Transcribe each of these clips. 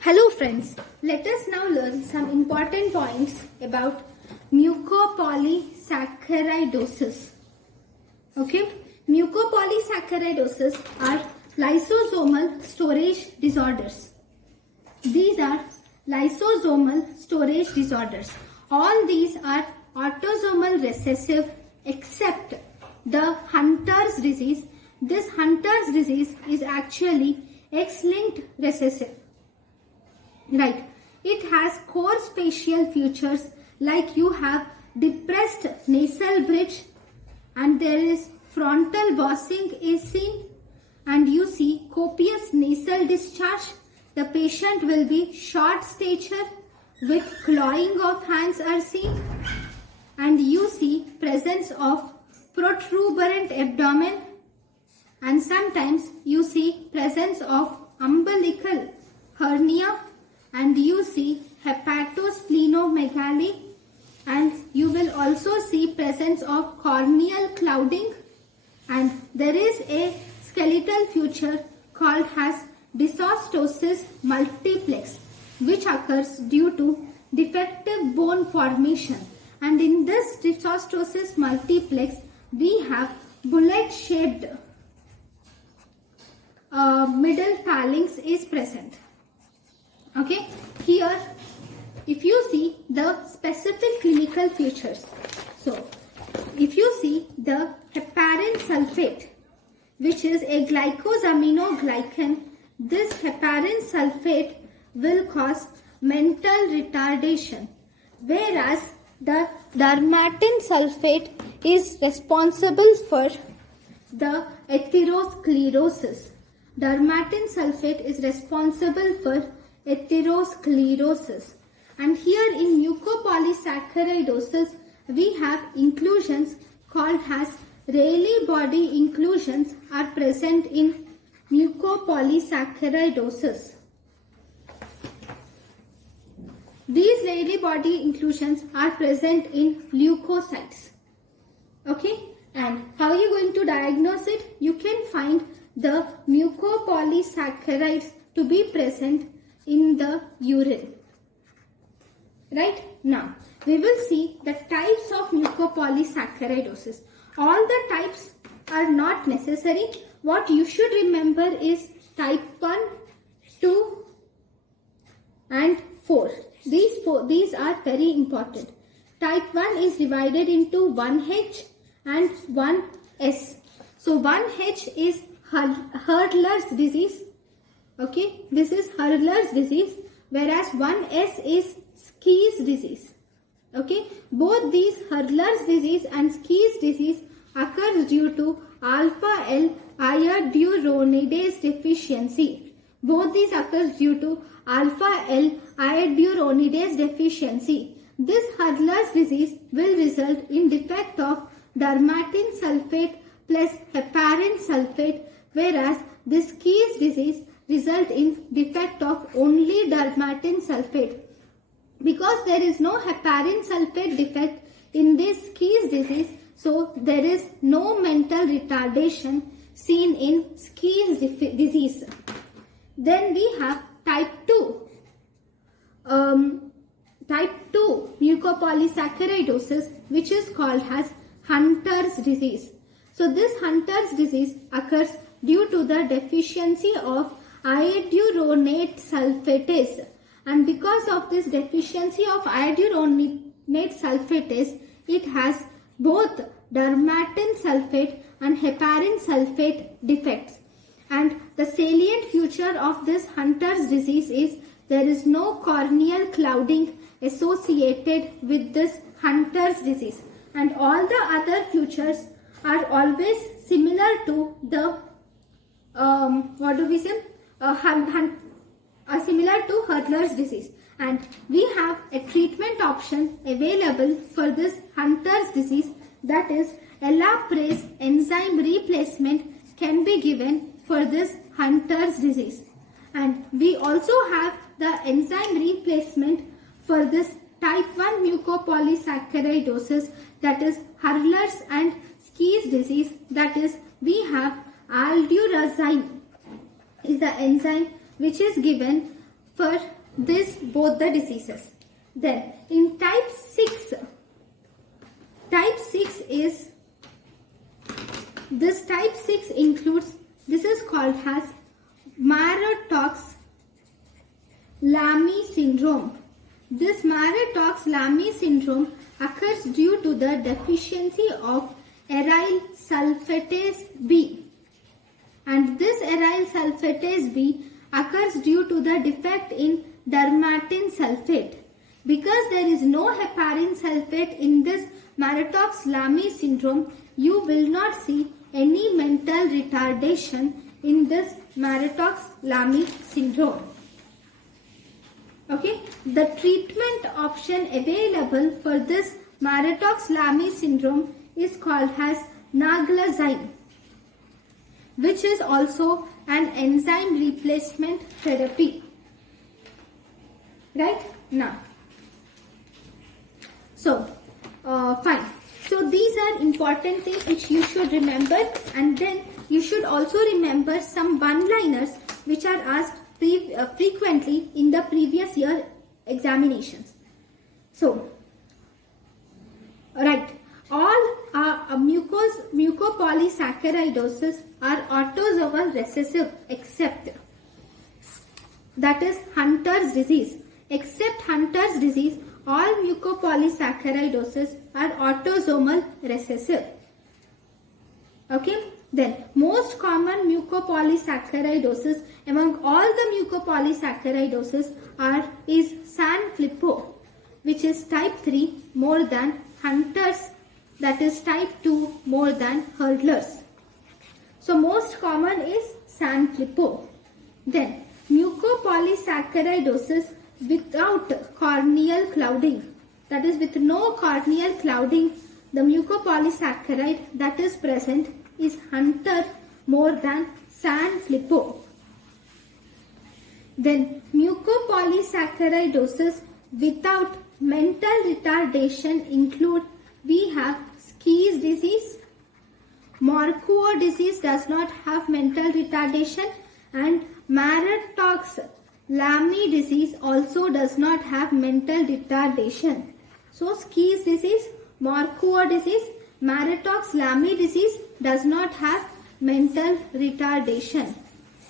Hello friends, let us now learn some important points about mucopolysaccharidosis. Okay, mucopolysaccharidosis are lysosomal storage disorders. These are lysosomal storage disorders. All these are autosomal recessive except the Hunter's disease. This Hunter's disease is actually X-linked recessive. Right. It has coarse facial features like you have depressed nasal bridge and there is frontal bossing is seen and you see copious nasal discharge. The patient will be short stature with clawing of hands are seen and you see presence of protuberant abdomen and sometimes you see presence of umbilical hernia and you see hepatosplenomegaly and you will also see presence of corneal clouding and there is a skeletal feature called as dysostosis multiplex which occurs due to defective bone formation, and in this dysostosis multiplex we have bullet shaped middle phalanx is present. Okay, here if you see the specific clinical features, so if you see the heparin sulfate which is a glycosaminoglycan, this heparin sulfate will cause mental retardation, whereas the dermatin sulfate is responsible for the atherosclerosis. Dermatin sulfate is responsible for atherosclerosis. And here in mucopolysaccharidosis we have inclusions called as Rayleigh body inclusions are present in mucopolysaccharidosis. These Rayleigh body inclusions are present in leukocytes. Okay, and how are you going to diagnose it? You can find the mucopolysaccharides to be present in the urine. Right, now we will see the types of mucopolysaccharidosis. All the types are not necessary. What you should remember is type 1, 2 and 4. These are very important. Type 1 is divided into 1H and 1S. So 1H is Hurdler's disease. Okay, this is Hurdler's disease, whereas 1S is Ske's disease. Okay, both these Hurdler's disease and Ske's disease occurs due to alpha L iduronidase deficiency. Both these occurs due to alpha L iduronidase deficiency. This Hurdler's disease will result in defect of dermatin sulfate plus heparin sulfate, whereas this Ske's disease result in defect of only dermatin sulfate. Because there is no heparin sulfate defect in this Ske's disease, so there is no mental retardation seen in Ske's disease. Then we have type 2. Type 2 mucopolysaccharidosis, which is called as Hunter's disease. So this Hunter's disease occurs due to the deficiency of iduronate sulfatase, and because of this deficiency of iduronate sulfatase, it has both dermatin sulfate and heparin sulfate defects. And the salient feature of this Hunter's disease is there is no corneal clouding associated with this Hunter's disease, and all the other features are always similar to the similar to Hurdler's disease. And we have a treatment option available for this Hunter's disease, that is elaprase enzyme replacement can be given for this Hunter's disease. And we also have the enzyme replacement for this type 1 mucopolysaccharidosis, that is Hurdler's and Ske's disease, that is we have aldurazine is the enzyme which is given for this both the diseases. Then in type 6 is, this type 6 includes, this is called as Marotox-Lamy syndrome. This Marotox-Lamy syndrome occurs due to the deficiency of aryl sulfatase B, and this aryl sulfatase B occurs due to the defect in dermatin sulfate. Because there is no heparin sulfate in this Marotox-Lamy syndrome, you will not see any mental retardation in this Marotox-Lamy syndrome. Okay, the treatment option available for this Marotox-Lamy syndrome is called as naglazine, which is also an enzyme replacement therapy. Right now, so fine. So these are important things which you should remember, and then you should also remember some one-liners which are asked frequently in the previous year examinations. So, right, all mucopolysaccharidosis are autosomal recessive except, that is Hunter's disease. Except Hunter's disease, all mucopolysaccharidosis are autosomal recessive. Okay. Then most common mucopolysaccharidosis among all the mucopolysaccharidosis is Sanfilippo, which is type 3 more than Hunter's, that is type 2 more than Hurdler's. So most common is Sanfilippo. Then mucopolysaccharidosis without corneal clouding, that is with no corneal clouding, the mucopolysaccharide that is present is Hunter more than Sanfilippo. Then mucopolysaccharidosis without mental retardation include, we have Ske's disease, Markov disease does not have mental retardation, and Marotox-Lamy disease also does not have mental retardation. So Ske's disease, Markov disease, Marotox-Lamy disease does not have mental retardation.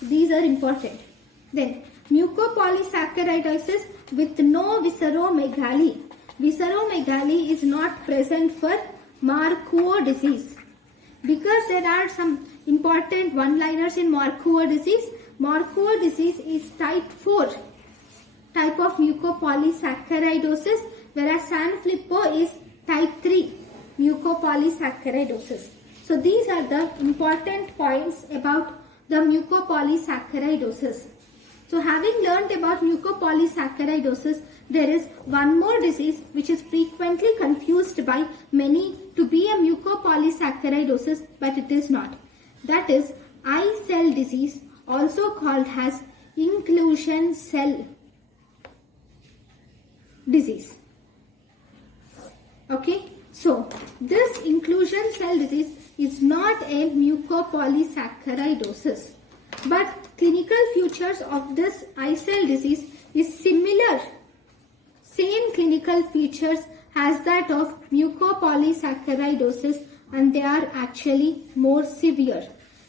These are important. Then mucopolysaccharidosis with no visceromegaly. Visceromegaly is not present for Markov disease. Because there are some important one-liners in Markov disease. Markov disease is type 4 type of mucopolysaccharidosis, whereas Sanfilippo is type 3 mucopolysaccharidosis. So these are the important points about the mucopolysaccharidosis. So having learnt about mucopolysaccharidosis, there is one more disease which is frequently confused by many to be a mucopolysaccharidosis, but it is not. That is eye cell disease, also called as inclusion cell disease. Okay, so this inclusion cell disease is not a mucopolysaccharidosis, but clinical features of this eye cell disease is similar, same clinical features as that of mucopolysaccharidosis, and they are actually more severe.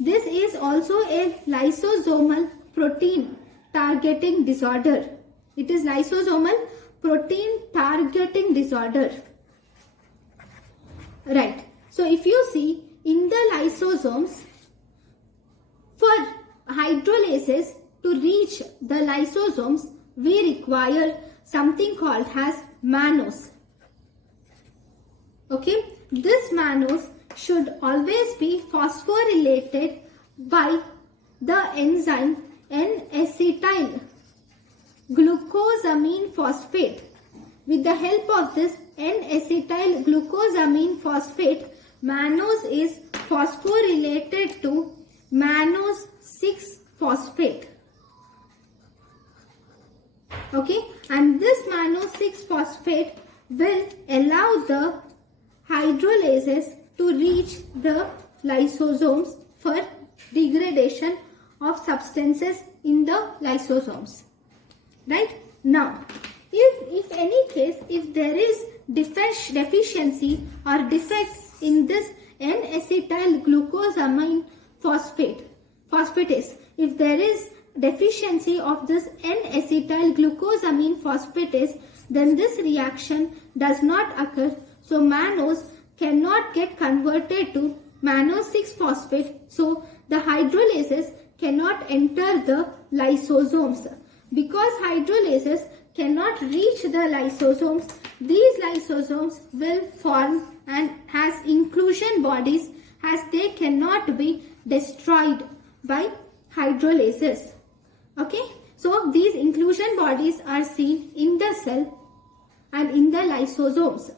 This is also a lysosomal protein targeting disorder. It is lysosomal protein targeting disorder. Right. So if you see in the lysosomes, for hydrolases to reach the lysosomes, we require something called as mannose. Okay. This mannose should always be phosphorylated by the enzyme N-acetyl glucosamine phosphate. With the help of this N-acetyl glucosamine phosphate, mannose is phosphorylated to mannose 6-phosphate. Okay, and this mannose 6-phosphate will allow the hydrolases to reach the lysosomes for degradation of substances in the lysosomes. right? Now, if any case, if there is deficiency or defect in this N-acetyl glucosamine phosphatase, if there is deficiency of this N-acetyl glucosamine phosphatase, then this reaction does not occur. So mannose cannot get converted to mannose 6-phosphate. So the hydrolases cannot enter the lysosomes. Because hydrolases cannot reach the lysosomes, these lysosomes will form and has inclusion bodies, as they cannot be destroyed by hydrolases. Okay, so these inclusion bodies are seen in the cell and in the lysosomes.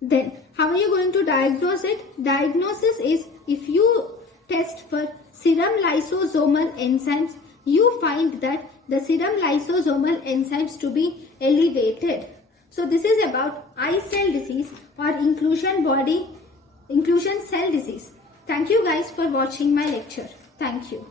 Then how are you going to diagnose it? Diagnosis is, if you test for serum lysosomal enzymes, you find that the serum lysosomal enzymes to be elevated. So this is about eye cell disease or inclusion cell disease. Thank you guys for watching my lecture. Thank you.